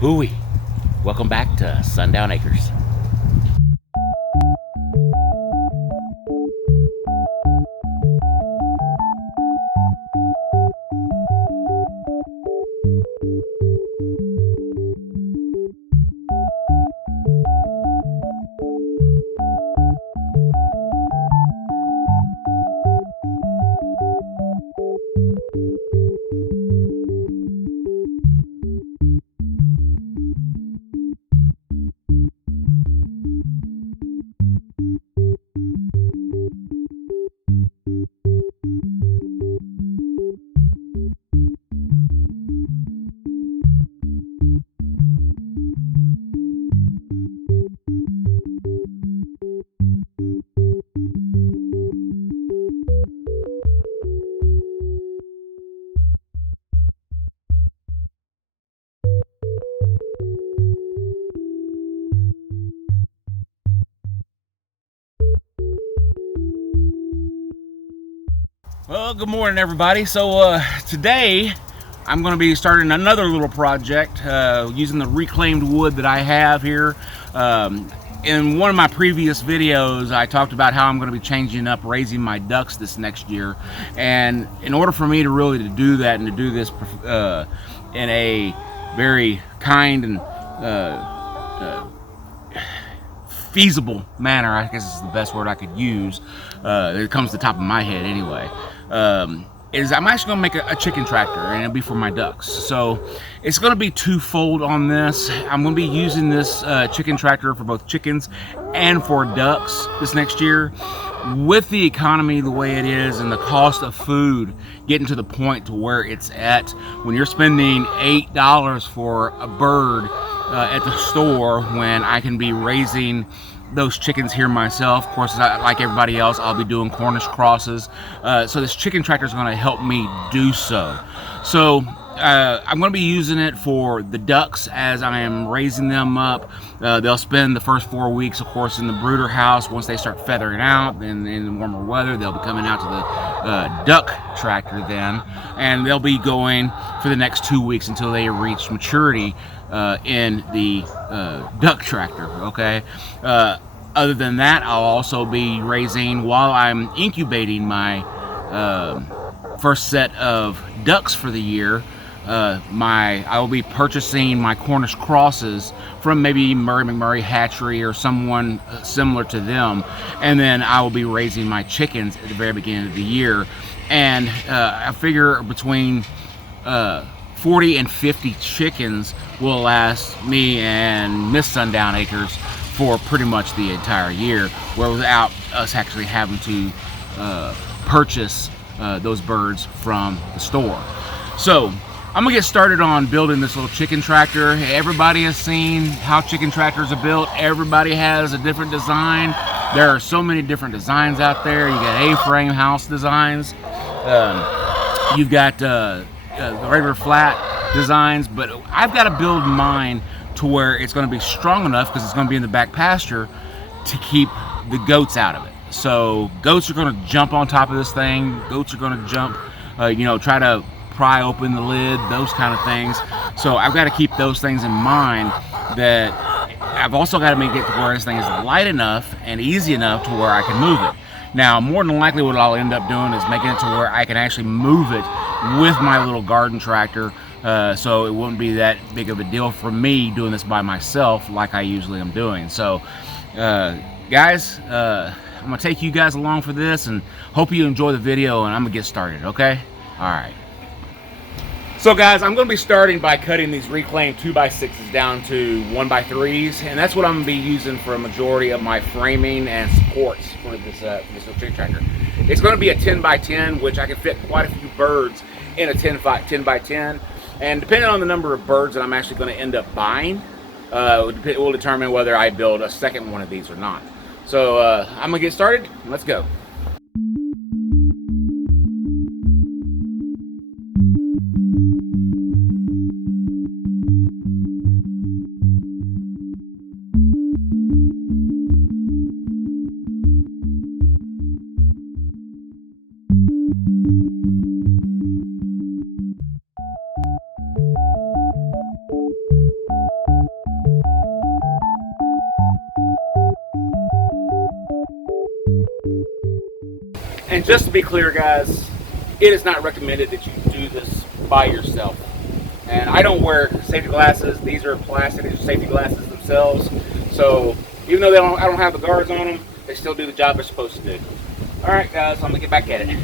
Hooey! Welcome back to Sundown Acres. Well, good morning, everybody. So today I'm going to be starting another little project using the reclaimed wood that I have here. In one of my previous videos, I talked about how I'm going to be changing up raising my ducks this next year, and in order for me to really do that and to do this in a very kind and feasible manner, I guess is the best word I could use. It comes to the top of my head anyway. Is I'm actually going to make a chicken tractor, and it'll be for my ducks. So it's going to be twofold on this. I'm going to be using this chicken tractor for both chickens and for ducks this next year. With the economy the way it is and the cost of food getting to the point to where it's at, when you're spending $8 for a bird at the store, when I can be raising those chickens here myself. Of course, like everybody else, I'll be doing Cornish crosses. So this chicken tractor is going to help me do so. So I'm going to be using it for the ducks as I am raising them up. They'll spend the first 4 weeks, of course, in the brooder house. Once they start feathering out, then in the warmer weather, they'll be coming out to the duck tractor then, and they'll be going for the next 2 weeks until they reach maturity in the duck tractor. Okay. Other than that, I'll also be raising, while I'm incubating my first set of ducks for the year, I will be purchasing my Cornish crosses from maybe Murray McMurray Hatchery or someone similar to them, and then I will be raising my chickens at the very beginning of the year. And I figure between 40 and 50 chickens will last me and Miss Sundown Acres for pretty much the entire year, where without us actually having to purchase those birds from the store. So I'm gonna get started on building this little chicken tractor. Everybody has seen how chicken tractors are built. Everybody has a different design. There are so many different designs out there. You got A-frame house designs. You've got the regular flat designs, but I've got to build mine to where it's going to be strong enough, because it's going to be in the back pasture, to keep the goats out of it. So goats are going to jump on top of this thing. Goats are going to jump, try to pry open the lid, those kind of things. So I've got to keep those things in mind. That I've also got to make it to where this thing is light enough and easy enough to where I can move it. Now, more than likely what I'll end up doing is making it to where I can actually move it with my little garden tractor, so it wouldn't be that big of a deal for me doing this by myself like I usually am doing. So guys, I'm gonna take you guys along for this, and hope you enjoy the video, and I'm gonna get started. Okay, all right. So guys, I'm going to be starting by cutting these reclaimed 2x6s down to 1x3s, and that's what I'm going to be using for a majority of my framing and supports for this little chicken tractor. It's going to be a 10x10, which I can fit quite a few birds in a 10x10, and depending on the number of birds that I'm actually going to end up buying, it will determine whether I build a second one of these or not. So I'm going to get started. Let's go. And just to be clear, guys, it is not recommended that you do this by yourself. And I don't wear safety glasses. These are plastic. These are safety glasses themselves. So even though I don't have the guards on them, they still do the job they're supposed to do. All right, guys, I'm gonna get back at it.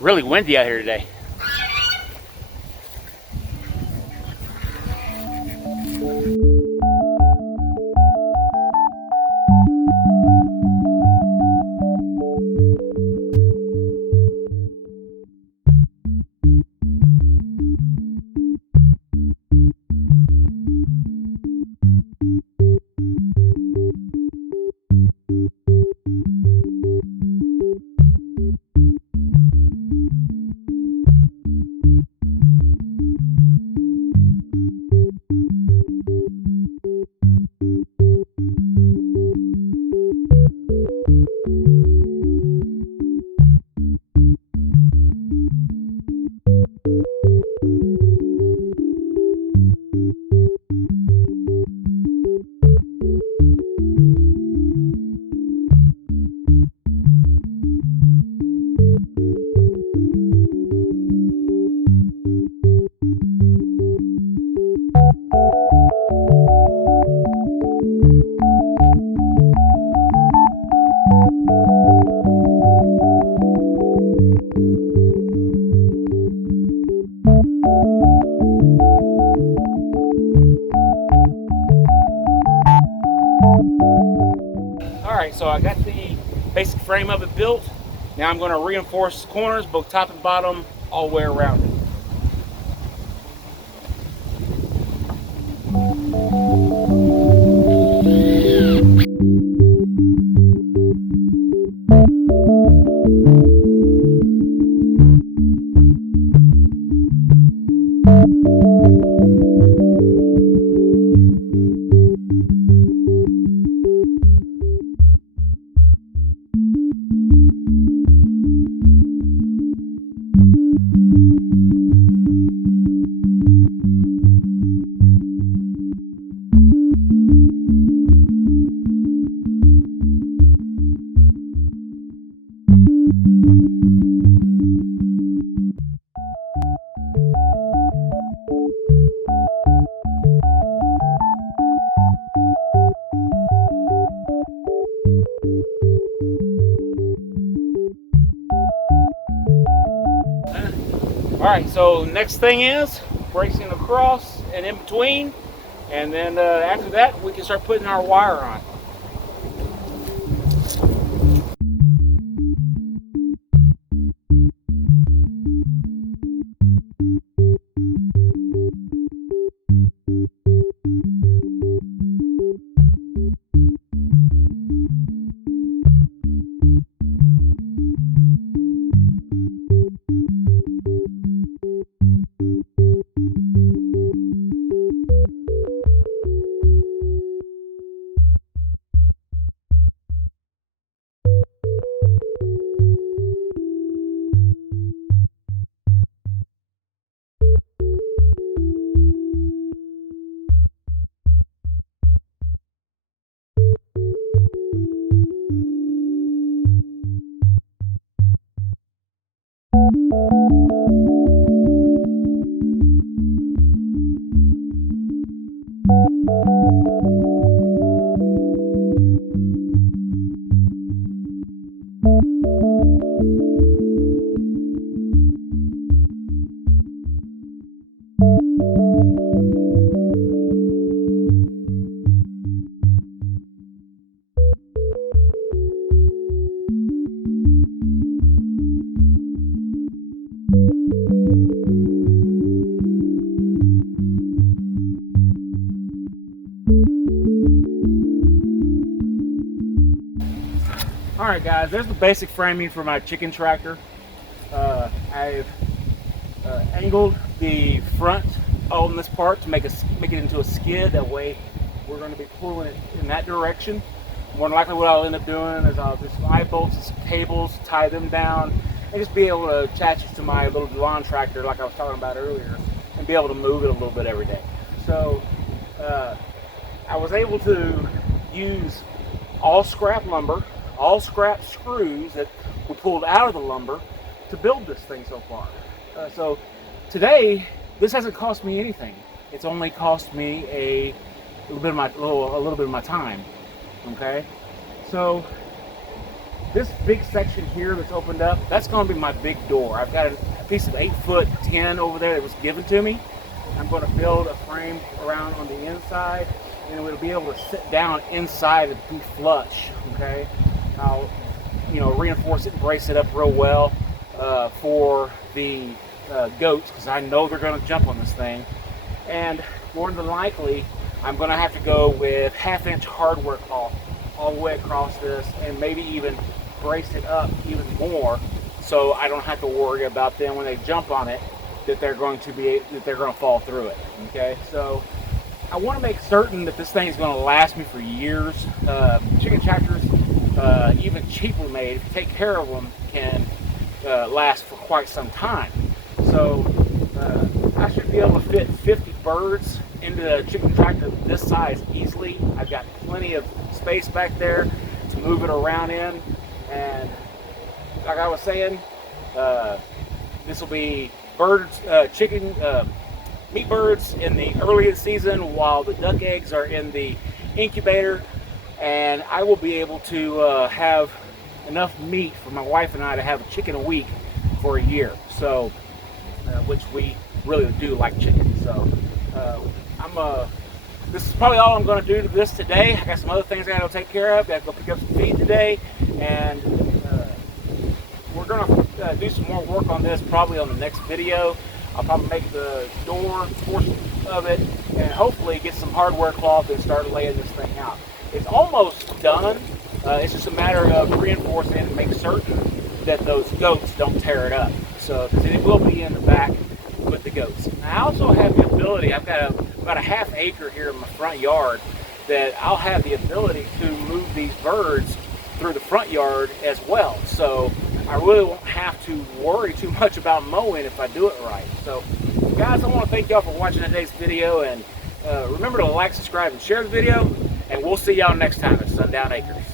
Really windy out here today. Alright, so I got the basic frame of it built. Now I'm going to reinforce corners, both top and bottom, all the way around it. Alright, so next thing is bracing across and in between, and then after that we can start putting our wire on. Alright guys, there's the basic framing for my chicken tractor. I've angled the front on this part to make it into a skid. That way we're going to be pulling it in that direction. More than likely what I'll end up doing is I'll just eye bolts and some cables, tie them down, and just be able to attach it to my little lawn tractor like I was talking about earlier, and be able to move it a little bit every day. So I was able to use all scrap lumber, all scrap screws that were pulled out of the lumber to build this thing so far. So today, this hasn't cost me anything. It's only cost me a little bit of my time. Okay, so this big section here that's opened up, that's going to be my big door. I've got a piece of 8'10" over there that was given to me. I'm going to build a frame around on the inside, and it'll be able to sit down inside and be flush. Okay, I'll reinforce it and brace it up real well for the goats, because I know they're going to jump on this thing. And more than likely, I'm going to have to go with 1/2" hardware cloth all the way across this, and maybe even brace it up even more, so I don't have to worry about them when they jump on it that they're going to fall through it. Okay, so I want to make certain that this thing is going to last me for years. Chicken tractors, even cheaply made, if you take care of them, can last for quite some time. So I should be able to fit 50 birds into the chicken tractor this size easily. I've got plenty of space back there to move it around in, and like I was saying, this will be meat birds in the early season, while the duck eggs are in the incubator, and I will be able to have enough meat for my wife and I to have a chicken a week for a year. So, which we really do like chicken. So, this is probably all I'm going to do to this today. I got some other things I got to take care of. Got to go pick up some feed today, and we're going to do some more work on this probably on the next video. I'll probably make the door portion of it, and hopefully get some hardware cloth and start laying this thing out. It's almost done. It's just a matter of reinforcing it and make certain that those goats don't tear it up. So, because it will be in the back with the goats. I also have the ability, I've got about a 1/2 acre here in my front yard, that I'll have the ability to move these birds through the front yard as well. So I really won't have to worry too much about mowing if I do it right. So guys, I want to thank y'all for watching today's video, and remember to like, subscribe, and share the video, and we'll see y'all next time at Sundown Acres.